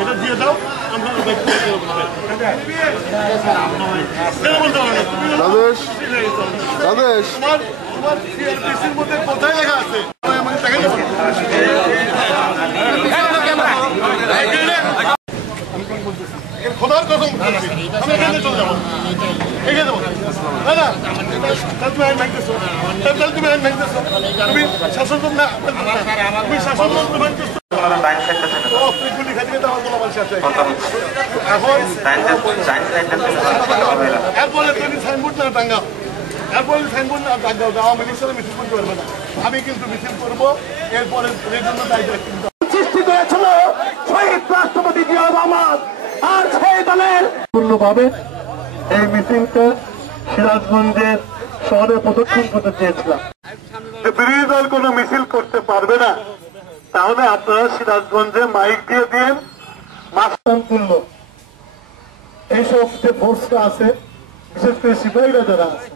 এটা দিয়ে দাও আমরা তোমার সিআরপিসির মধ্যে কোথায় লেখা আছে খোদার কসম আমি এখানে চলে যাবো এগিয়ে দেবো না না তুমি আইন ভাঙতেছো তুমি আইন ভাঙতেছো তুমি শাসন না তুমি শাসন ভাঙতেছো এরপরে তুমি সাইনবোর্ড না টাঙ্গাও এরপরে সাইনবোর্ড না টাঙ্গাও আওয়ামী লীগের সাথে মিছিল করতে পারবে না আমি কিন্তু মিছিল করবো এরপরে এর জন্য দায়িত্ব সৃষ্টি করেছিল শহীদ রাষ্ট্রপতি জিয়া রহমান আর সেই দলের পূর্ণভাবে এই মিছিলকে সিরাজগঞ্জের শহরে প্রদক্ষিণ করতে চেয়েছিলাম। বিরোধী দল কোনো মিছিল করতে পারবে না, তাহলে আপনারা সিরাজগঞ্জে মাইক দিয়ে দিন মাস্তান তুলল এইসব যে ফোর্সটা আছে বিশেষ করে সিপাহীরা যারা আছে